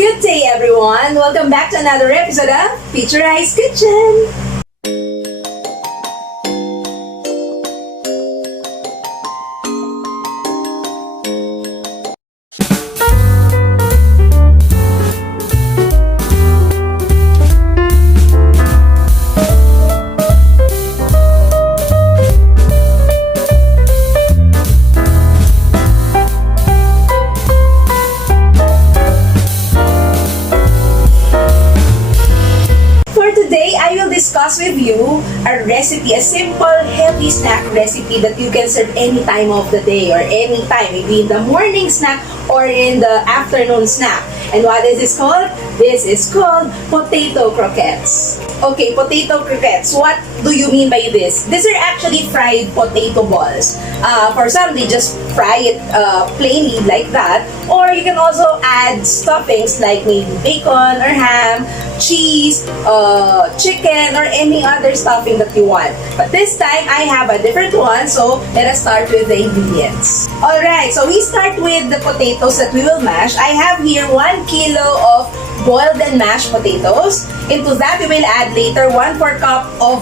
Good day, everyone! Welcome back to another episode of Teacher I's Kitchen! Discuss with you a recipe, a simple, healthy snack recipe that you can serve any time of the day or any time, maybe in the morning snack or in the afternoon snack. And what is this called? This is called potato croquettes. Okay, potato croquettes. What do you mean by this? These are actually fried potato balls. For some, they just fry it plainly like that. Or you can also add stuffings like maybe bacon or ham, cheese, chicken, or any other stuffing that you want. But this time, I have a different one. So let us start with the ingredients. Alright, so we start with the potatoes that we will mash. I have here 1 kilo of boiled and mashed potatoes. Into that, we will add later 1/4 cup of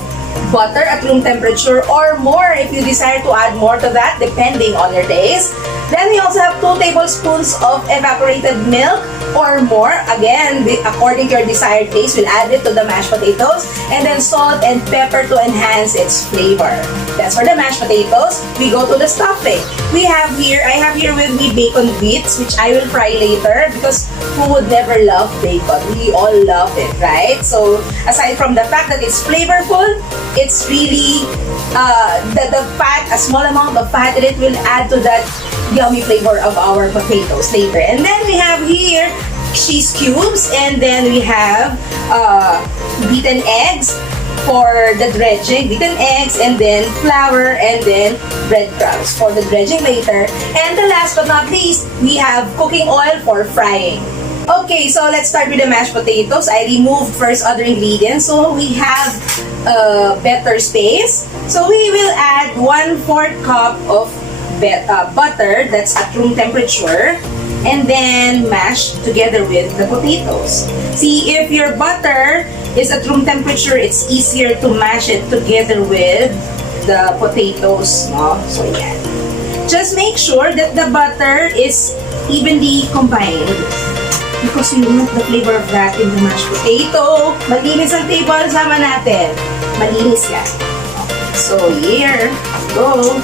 butter at room temperature or more if you desire to add more to that depending on your taste. Then we also have 2 tablespoons of evaporated milk or more. Again, according to your desired taste, we'll add it to the mashed potatoes. And then salt and pepper to enhance its flavor. That's for the mashed potatoes. We go to the stuffing. I have here with me bacon bits, which I will fry later because who would never love bacon? We all love it, right? So aside from the fact that it's flavorful, it's really the fat, a small amount of fat in it will add to that yummy flavor of our potatoes later. And then we have here cheese cubes, and then we have beaten eggs for the dredging, beaten eggs, and then flour, and then breadcrumbs for the dredging later. And the last but not least, we have cooking oil for frying. Okay, so let's start with the mashed potatoes. I removed first other ingredients, so we have better space. So we will add 1/4 cup of butter that's at room temperature, and then mash together with the potatoes. See, if your butter is at room temperature, it's easier to mash it together with the potatoes, no? So yeah, just make sure that the butter is evenly combined because we want the flavor of that in the mashed potato. Malinis ang table, sama natin. Malinis yan. Okay, so here, go.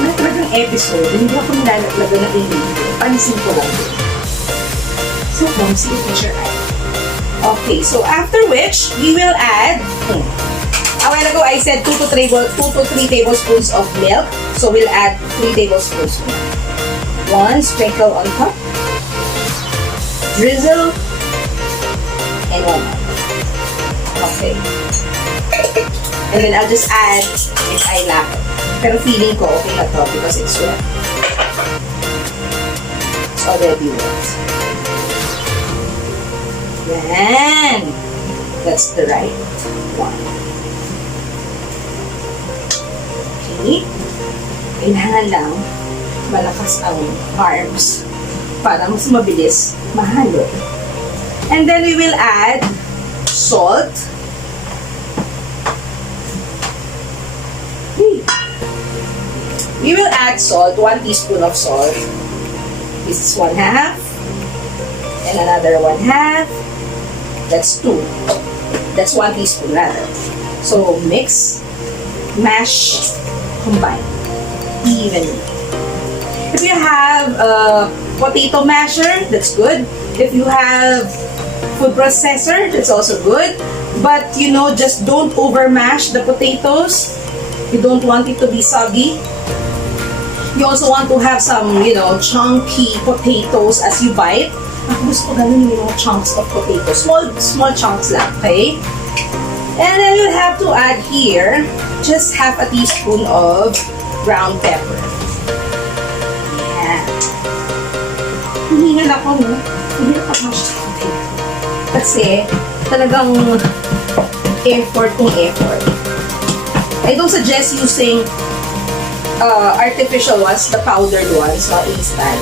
Ano talagang episode, hindi ako nilalaglagan ng ingredient. Pansin ko lang din. So, see picture eye. Okay, so after which, we will add, a while ago I said 2 to 3 tablespoons of milk. So, we'll add 3 tablespoons of milk. 1 sprinkle on top. Drizzle. And 1 more. Okay. And then I'll just add if I lack it. Pero feeling ko okay na to because it's wet. It's already wet. Yan! That's the right one. Okay. Kailangan lang malakas ang arms para mas mabilis mahalo. And then we will add salt. We will add salt, 1 teaspoon of salt. This is 1/2. And another 1/2. That's 2. That's 1 teaspoon rather. So mix, mash, combine evenly. If you have a potato masher, that's good. If you have food processor, that's also good. But you know, just don't over mash the potatoes. You don't want it to be soggy. You also want to have some, you know, chunky potatoes as you bite. Ako gusto ko ganun yung chunks of potatoes. Small chunks lang, okay? And then you'll have to add here just 1/2 teaspoon of ground pepper. Yeah. Hinihingal ako, no? Hindi na pag-mash sa potato. Kasi talagang effort kung effort. I don't suggest using artificial ones, the powdered ones, not instant.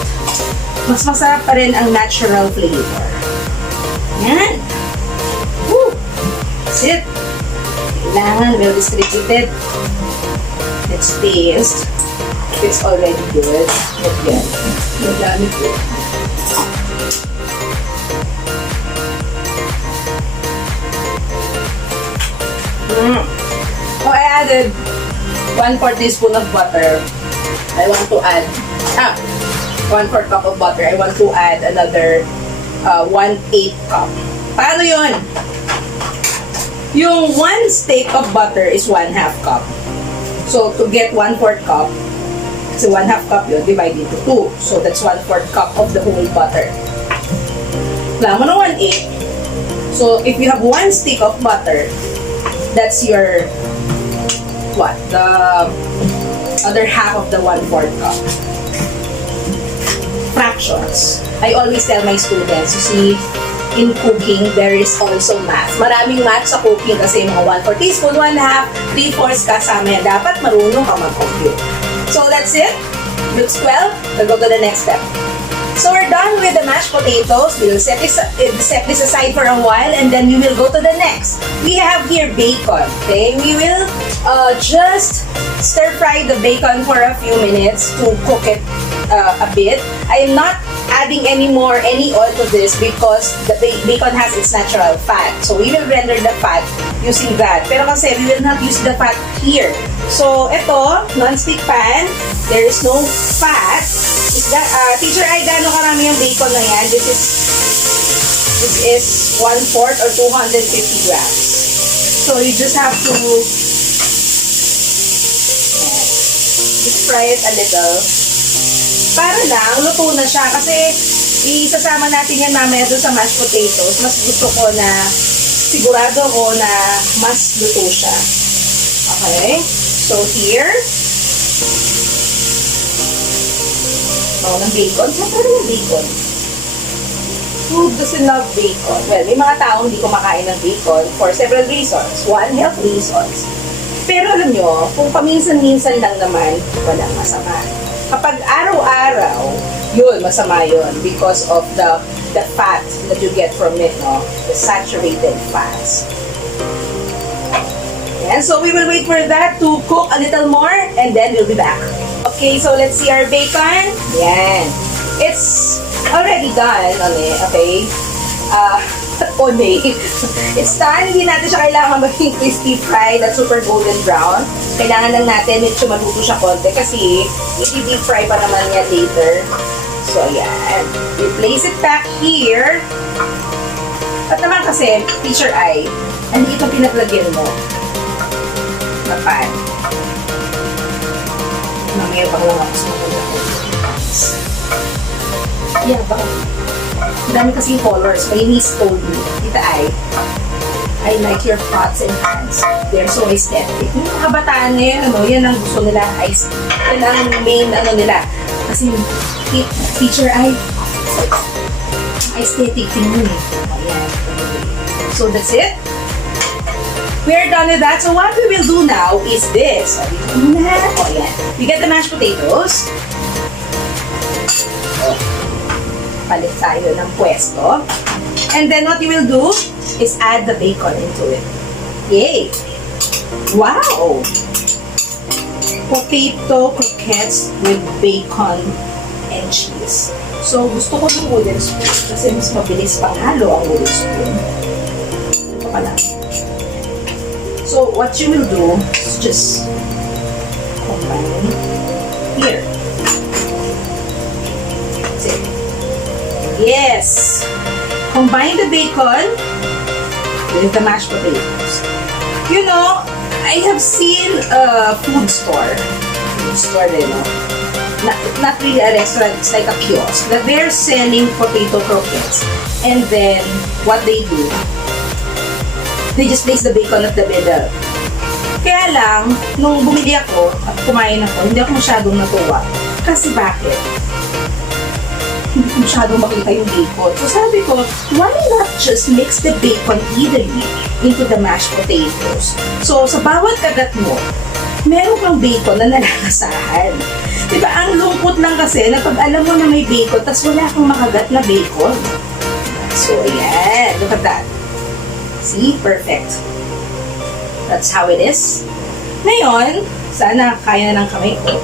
mas masarap pa rin ang natural flavor. Yan. Woo! That's it. Kailangan well distributed. Let's taste. It's already good. Yan. Madami po. So I added 1/4 teaspoon of butter. I want to add 1/4 cup of butter. I want to add another 1/8 cup. Paano yun? Yung 1 stick of butter is 1/2 cup. So to get 1/4 cup, so 1/2 cup yun, divide into 2. So that's 1/4 cup of the whole butter. Kailangan mo ng 1/8. So if you have 1 stick of butter, that's your the other half of the 1/4 cup. Fractions. I always tell my students, you see, in cooking, there is also math. Maraming math sa cooking kasi mga 1/4 teaspoon, 1/2, 3/4 kasama yan. Dapat marunong ka mag-compute. So that's it. Looks well. We'll go to the next step. So we're done with the mashed potatoes. We'll set this aside for a while and then we will go to the next. We have here bacon. Okay, we will just stir fry the bacon for a few minutes to cook it a bit. I am not adding any oil to this because the bacon has its natural fat. So we will render the fat using that. Pero kasi we will not use the fat here. So ito, non-stick pan. There is no fat. Teacher, ay gano'ng karami yung bacon na yan? This is 1/4 or 250 grams. So you just have to just fry it a little. Para lang, luto na siya. Kasi isasama natin yan mamaya doon sa mashed potatoes. Mas gusto ko na, sigurado ko na mas luto siya. Okay? So here, ng bacon. Saan pa rin yung bacon? Who doesn't love bacon? Well, may mga taong hindi kumakain ng bacon for several reasons. One, health reasons. Pero alam nyo, kung paminsan-minsan lang naman, walang masama. Kapag araw-araw, yun, masama yun because of the fat that you get from it, no? The saturated fats. And so we will wait for that to cook a little more and then we'll be back. Okay, so let's see our bacon. Yan. It's already done, okay? It's done. Hindi natin siya kailangan maging crispy fried at super golden brown. Kailangan lang natin medyo maluto siya konti kasi i-deep fry pa naman yan later. So, ayan. We place it back here. At naman kasi, teacher ay, hindi ito pinaglagyan mo na pan. Mamaya bang lang ako sa mga yeah, baka. Ang dami kasing colors. My niece told me, Tita I like your pots and pans. They're so aesthetic. Yung mga kabataan ngayon, yan ang gusto nila. Yan ang main, nila. Kasi, teacher aesthetic thing yun eh. Ayan. So, that's it. We're done with that. So what we will do now is this. We get the mashed potatoes. Palit tayo ng pwesto. And then what you will do is add the bacon into it. Yay! Wow! Potato croquettes with bacon and cheese. So gusto ko ng wooden spoon kasi mas mabilis panghalo ang wooden spoon. Ito pa lang. So, what you will do is just combine here. That's it. Yes! Combine the bacon with the mashed potatoes. You know, I have seen a food store din, no? Not really a restaurant, it's like a kiosk, that they're selling potato croquettes. And then, what they do, they just place the bacon at the middle. Kaya lang, nung bumili ako at kumain ako, hindi ako masyadong natuwa. Kasi bakit? Hindi ko masyadong makita yung bacon. So sabi ko, why not just mix the bacon evenly into the mashed potatoes? So sa bawat kagat mo, meron kang bacon na nalalasahan. Diba, ang lungkot lang kasi na pag alam mo na may bacon, tas wala kang makagat na bacon. So, ayan. Look at that. See? Perfect. That's how it is. Ngayon, sana kaya na ng kamay ko.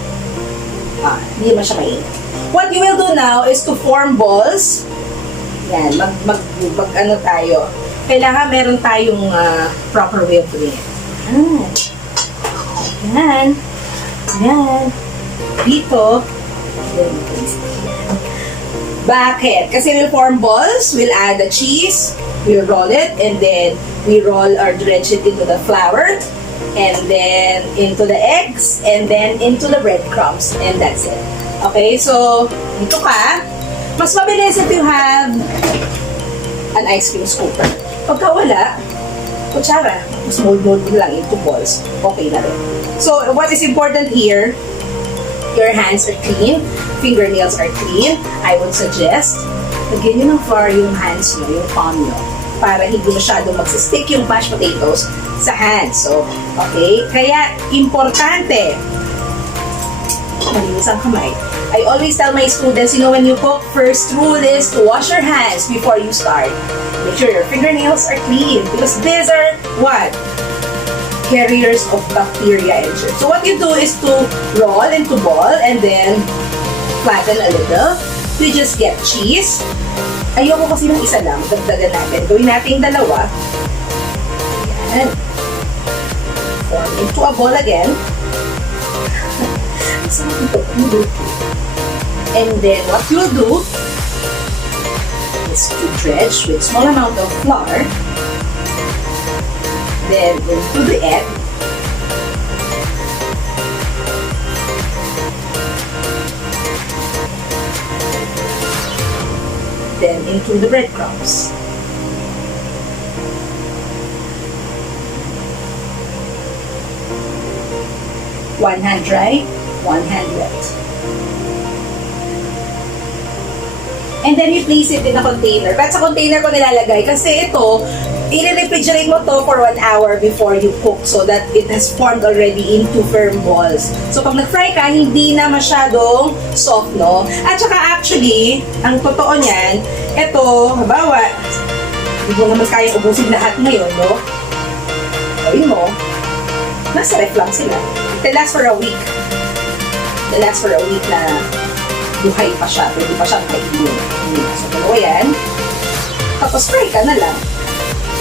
Hindi naman siya mainit. What you will do now is to form balls. Yan, ano tayo. Kailangan meron tayong proper way of doing it. Yan. Yan. Dito. Bakit? Kasi we'll form balls, we'll add the cheese, we'll roll it, and then we roll or dredge it into the flour, and then into the eggs, and then into the breadcrumbs, and that's it. Okay, so dito ka. Mas mabilis if you have an ice cream scooper. Pagka wala, kutsara, mas mold-mold mo lang into balls. Okay na rin. So, what is important here, your hands are clean, fingernails are clean. I would suggest, lagyan nyo ng flour yung hands nyo, yung palm nyo, para hindi masyadong magsistick yung mashed potatoes sa hands. So, okay? Kaya, importante, malinis ang kamay. I always tell my students, when you cook, first rule is to wash your hands before you start. Make sure your fingernails are clean because these are what? Carriers of bacteria and germs. So what you do is to roll into ball and then flatten a little. You just get cheese. Ayoko kasi ng isa lang. Dagdagan natin. Gawin natin dalawa. Ayan. Form into a ball again. And then what you'll do is to dredge with small amount of flour, then into the egg, then into the breadcrumbs. One hand dry, one hand wet. And then you place it in a container. But sa container ko nilalagay kasi ito, i-refrigerate mo to for 1 hour before you cook so that it has formed already into firm balls. So pag nag-fry ka, hindi na masyadong soft, no? At saka actually, ang totoo niyan, ito, habawa, hindi mo naman kayang ubusin lahat ngayon, no? Gawin mo, nasa ref lang sila. They last for a week. They last for a week na buhay pa siya, pwede pa siyang kainin. So, dalawa yan. Tapos, fry ka na lang.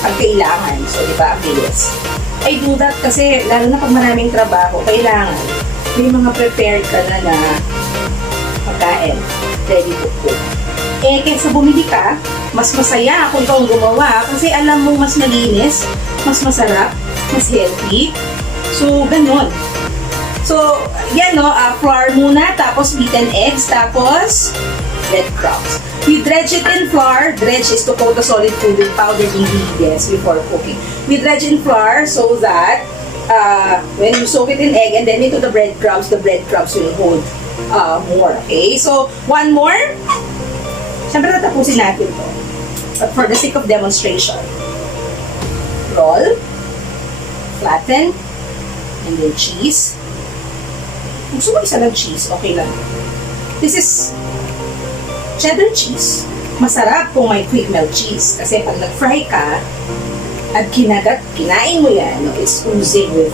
Pag kailangan. So, di ba, ang bilis. I do that kasi, lalo na pag maraming trabaho, kailangan may mga prepared ka na na pagkain. Ready to cook. Eh, kaysa bumili ka, mas masaya kung ikaw ang gumawa kasi alam mo mas malinis, mas masarap, mas healthy. So, ganon. So, yan no, flour muna, tapos beaten eggs, tapos breadcrumbs. You dredge it in flour. Dredge is to coat the solid food with powdered ingredients before cooking. We dredge in flour so that when you soak it in egg and then into the breadcrumbs will hold more. Okay? So, one more. Siyempre, tatapusin natin to. But for the sake of demonstration, roll, flatten, and then cheese. Kung gusto mo isa lang cheese, okay lang. This is cheddar cheese. Masarap kung may quick melt cheese. Kasi pag nag-fry ka, at kinain mo yan, no, it's oozing with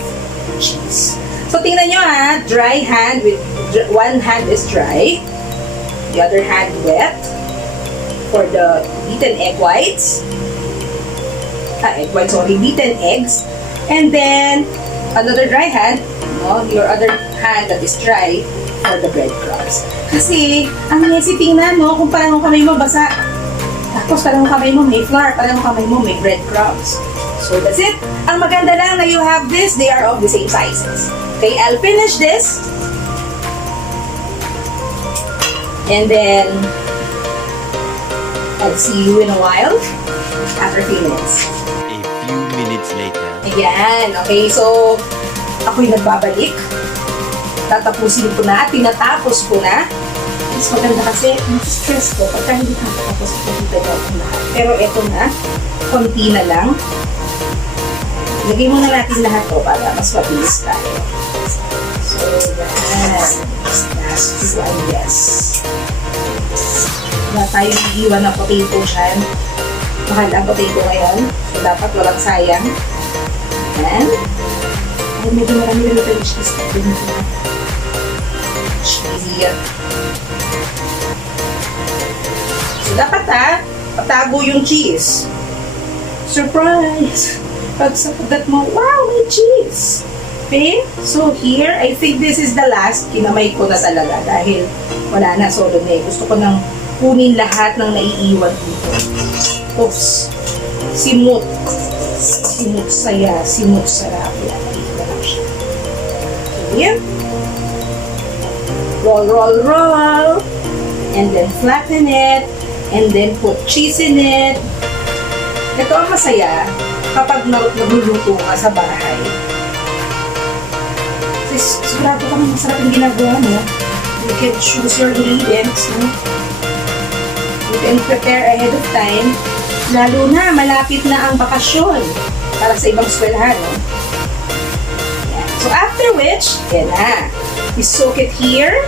cheese. So, tingnan nyo ha, dry hand, with one hand is dry, the other hand wet, for the beaten egg whites, beaten eggs, and then, another dry hand, no, your other hand that is dry for the breadcrumbs. Kasi, ang messy tingnan, no, kung parang kamay mo basa, tapos parang kamay mo may flour, parang kamay mo may breadcrumbs. So, that's it. Ang maganda lang na you have this, they are of the same sizes. Okay, I'll finish this. And then, I'll see you in a while, after a few minutes. A few minutes later. Ayan, okay, so, ako'y nagbabalik. Tatapusin ko na, tinatapos ko na. Mas maganda kasi, stress ko pagka hindi tatapos ko dito itong lahat. Pero eto na, konti na lang. Lagay muna natin lahat to para mas mabilis tayo. Ayan. Last two, I guess. Wala tayong iiwan na potato dyan. Mahal ang potato ngayon. So, dapat walang sayang. Ayan. Ay, medyo marami na tayo cheese. Cheesy yan. So, dapat patago yung cheese. Surprise! Pag sa pagkat mo, wow, may cheese! Okay? So, here, I think this is the last. Kinamay ko na talaga dahil wala na. So, gusto ko nang kunin lahat ng naiiwan dito. Oops! Simut. Simut saya. Simut sarap. Yan, dito na lang siya. Okay? Roll, roll, roll. And then flatten it. And then put cheese in it. Ito ang masaya kapag nagluluto ka sa bahay. Sigurado ka naman masarap yung ginagawa mo. You can choose your ingredients. No? You can prepare ahead of time. Lalo na, malapit na ang bakasyon para sa ibang eskwelahan. No? Yan. So after which, yan na. We soak it here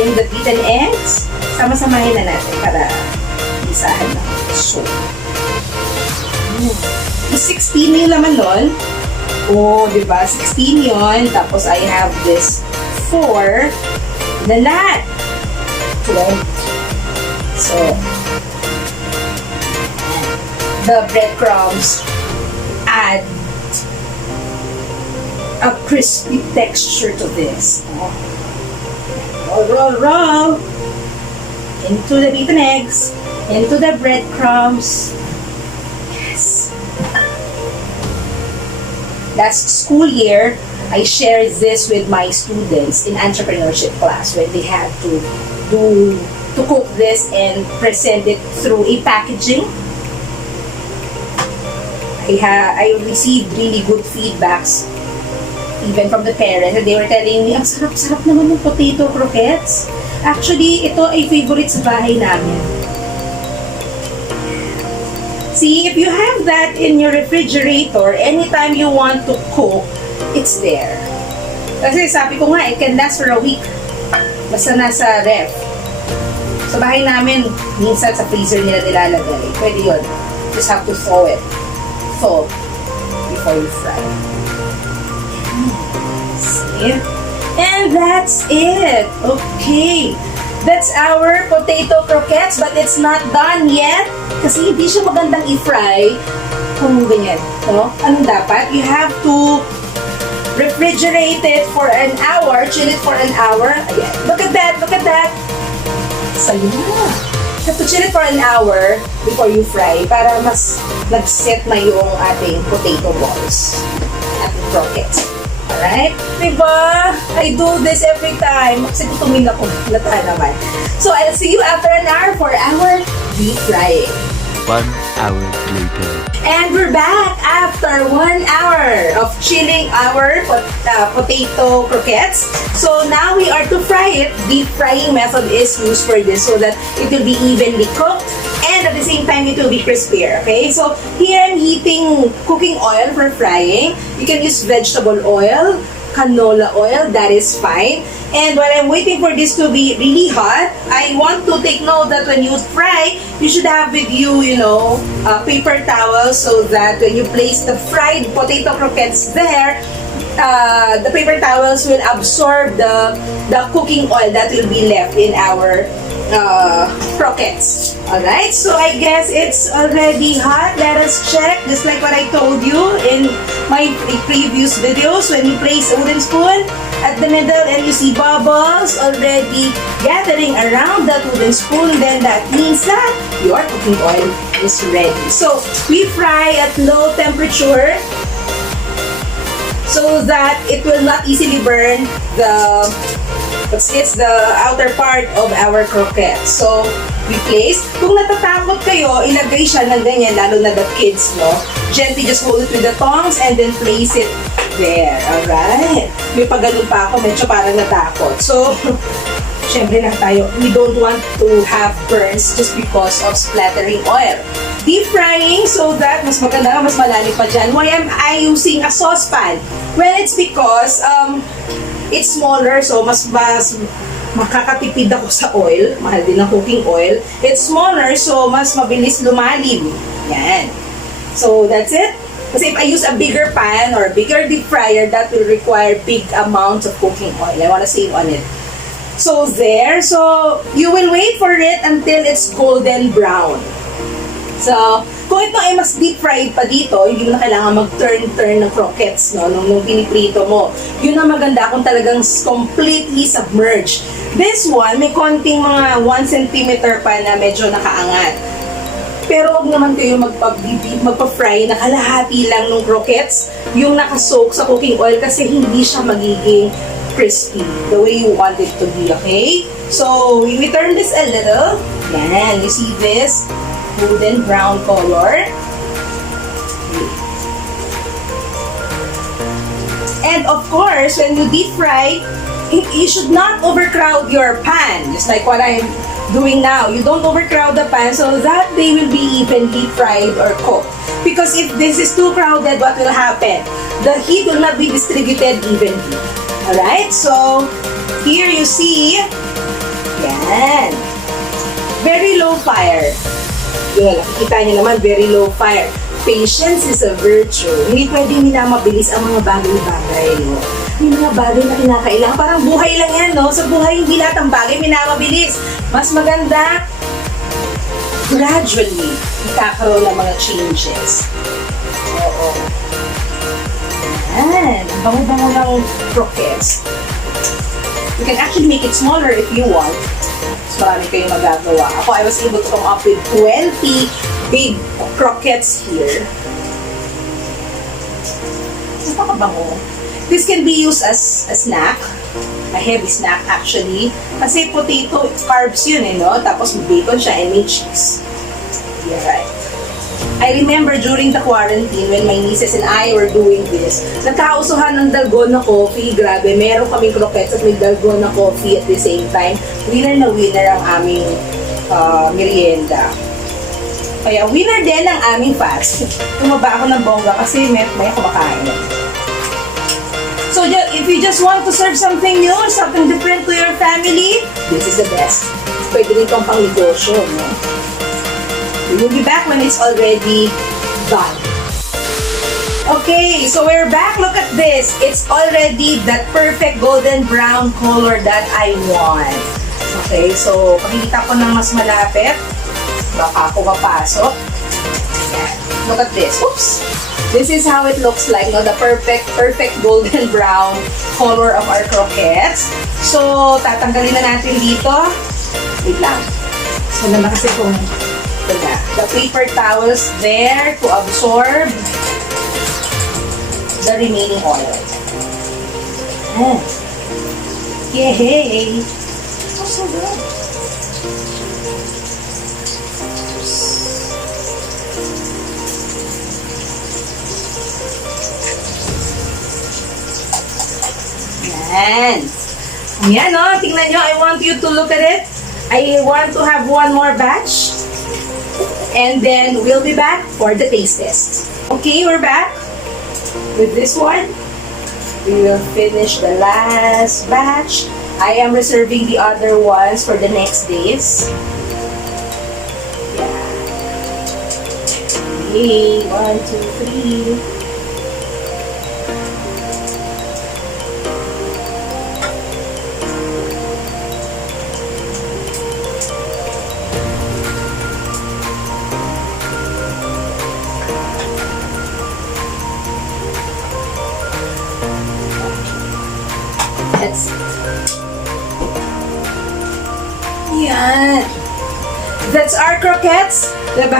in the beaten eggs. Sama-samahin na natin para isahan na. So, 16 yung laman nun. Oh, diba? 16 yun. Tapos I have this 4. Na lahat. 12. So, the breadcrumbs add a crispy texture to this. Roll, roll, roll. Into the beaten eggs. Into the breadcrumbs. Yes. Last school year, I shared this with my students in entrepreneurship class when they had to cook this and present it through a packaging. I received really good feedbacks even from the parents, and they were telling me, ang sarap-sarap naman ng potato croquettes. Actually, ito ay favorite sa bahay namin. See, if you have that in your refrigerator, anytime you want to cook, it's there. Kasi sabi ko nga, it can last for a week. Basta nasa ref. Sa bahay namin, minsan sa freezer nila nilalagay. Pwede yun. Just have to thaw it. Thaw before you fry. See? And that's it. Okay. That's our potato croquettes, but it's not done yet. Kasi hindi siya magandang i-fry kung ganyan. No? Anong dapat? You have to refrigerate it for an hour, chill it for an hour. Ayan. Look at that, look at that. Saya. You have to chill it for an hour before you fry para mas nag-set na yung ating potato balls. Ating croquettes. Alright? Diba? I do this every time. Kasi tutumin ako. Lata naman. So, I'll see you after an hour for our deep frying. 1 hour later. And we're back after 1 hour of chilling our potato croquettes. So, now we are to fry it. Deep frying method is used for this so that it will be evenly cooked. And at the same time, it will be crispier, okay? So, here I'm heating cooking oil for frying. You can use vegetable oil, canola oil, that is fine. And while I'm waiting for this to be really hot, I want to take note that when you fry, you should have with you, paper towels so that when you place the fried potato croquettes there, the paper towels will absorb the cooking oil that will be left in our croquettes. Alright, so I guess it's already hot. Let us check, just like what I told you in my previous videos. When you place a wooden spoon at the middle and you see bubbles already gathering around that wooden spoon, then that means that your cooking oil is ready. So we fry at low temperature so that it will not easily burn the outer part of our croquette. So, we place. Kung natatakot kayo, ilagay siya ng ganyan, lalo na the kids, no? Gently just hold it with the tongs and then place it there. Alright? May pagano'n pa ako, medyo parang natakot. So, syempre lang tayo, we don't want to have burns just because of splattering oil. Deep frying so that mas maganda nga, mas malalim pa dyan. Why am I using a saucepan? Well, it's because it's smaller, so mas makakatipid ako sa oil. Mahal din ang cooking oil. It's smaller, so mas mabilis lumalim. Yan. So, that's it. Kasi if I use a bigger pan or bigger deep fryer, that will require big amounts of cooking oil. I want to save on it. So, there. So, you will wait for it until it's golden brown. So, kung ito ay mas deep fried pa dito, hindi mo na kailangan mag-turn ng croquettes, no? Nung piniprito mo. Yun ang maganda kung talagang completely submerged. This one, may konting mga 1 cm pa na medyo nakaangat. Pero huwag naman kayo magpa-fry na kalahati lang ng croquettes, yung nakasoak sa cooking oil kasi hindi siya magiging crispy the way you want it to be, okay? So, we turn this a little. Yan, you see this? Golden brown color. Okay. And of course, when you deep fry, you should not overcrowd your pan, just like what I'm doing now. You don't overcrowd the pan so that they will be evenly fried or cooked. Because if this is too crowded, what will happen? The heat will not be distributed evenly. Alright, so here you see, yan, very low fire. Yun, nakikita niyo naman, very low fire. Patience is a virtue. Hindi pwedeng minamabilis ang mga bagay-bagay, no? May mga bagay na kinakailangan. Parang buhay lang yan, no? Sa buhay, hindi lahat ng bagay minamabilis. Mas maganda, gradually, ikakaroon ng mga changes. Oo. Yan. Ang bango-bango ng croquettes. You can actually make it smaller if you want. Mas marami kayong magagawa. Ako, I was able to come up with 20 big croquettes here. Napakabango. This can be used as a snack. A heavy snack, actually. Kasi potato, carbs yun, no? Tapos bacon siya and may cheese. Yeah, right. I remember during the quarantine when my nieces and I were doing this, nagkausuhan ng dalgona coffee. Grabe, meron kaming croquettes at may dalgona coffee at the same time. Winner na winner ang aming merienda. Kaya winner din ang aming fast. Tumaba ako ng bongga kasi may kumakain. So if you just want to serve something new, something different to your family, this is the best. Pwede rin itong pang-negosyo, no? We will be back when it's already done. Okay, so we're back. Look at this. It's already that perfect golden brown color that I want. Okay, so pakikita ko ng mas malapit. Baka ako mapasok. Yan. Look at this. Oops! This is how it looks like, no? The perfect golden brown color of our croquettes. So, tatanggalin na natin dito. Wait lang. So, naman kasi kung the paper towels there to absorb the remaining oil. Oh. Yay! Oh, so good. Yan. Yan, no? Tingnan nyo. I want you to look at it. I want to have one more batch. And then we'll be back for the taste test. Okay, we're back with this one. We will finish the last batch. I am reserving the other ones for the next days. Yeah. Okay, 1, 2, 3. Yan. That's our croquettes. Diba?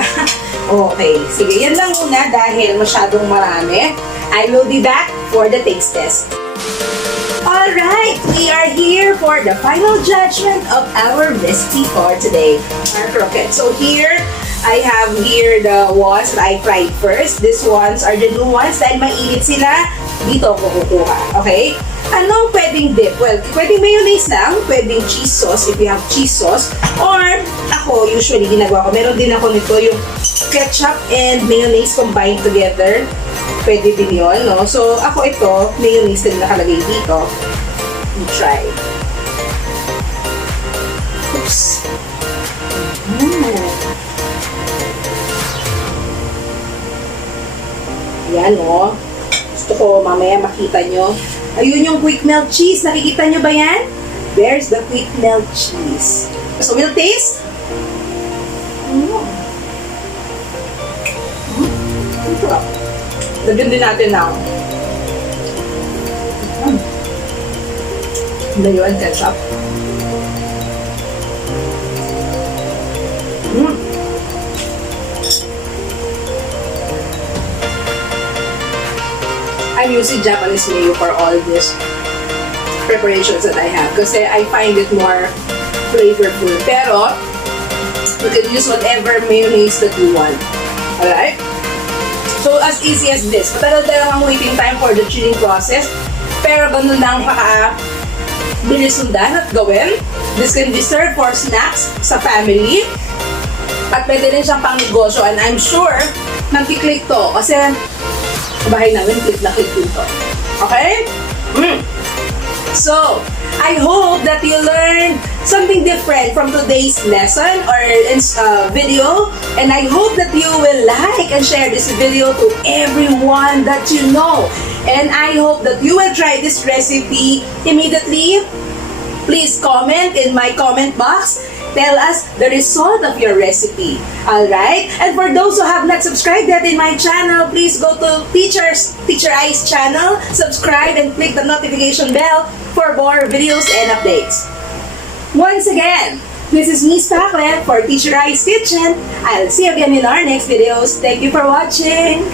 Okay. Sige, yan lang muna dahil masyadong marami. I will be back for the taste test. Alright, we are here for the final judgment of our recipe for today. Our croquettes. So here, I have here the ones that I fried first. These ones are the new ones. Dahil mainit sila, dito ako kukuha. Okay? Anong pwedeng dip? Well, pwedeng mayonnaise lang, pwedeng cheese sauce if you have cheese sauce. Or, ako, usually ginagawa ko. Meron din ako nito yung ketchup and mayonnaise combined together. Pwede din yun, no? So, ako ito, mayonnaise din nakalagay dito. You try. Oops. Yan, no? Gusto ko mamaya makita nyo. Ayun yung quick melt cheese. Nakikita nyo ba yan? There's the quick melt cheese. So, we'll taste. Lagyan din natin now. Layuan ketchup. I'm using Japanese mayo for all these preparations that I have kasi I find it more flavorful. Pero, you can use whatever mayonnaise that you want. Alright? So, as easy as this. Matagal lang ang waiting time for the chilling process. Pero, ganun lang bilis sundan at gawin. This can be served for snacks sa family. At pwede rin siyang pang negosyo. And I'm sure, nagkiklik to. Kasi, bahay namin, click na click to. Okay? So, I hope that you learned something different from today's lesson or video. And I hope that you will like and share this video to everyone that you know. And I hope that you will try this recipe immediately. Please comment in my comment box. Tell us the result of your recipe. Alright? And for those who have not subscribed yet in my channel, please go to Teacher I's channel, subscribe, and click the notification bell for more videos and updates. Once again, this is Miss Pakle for Teacher I's Kitchen. I'll see you again in our next videos. Thank you for watching.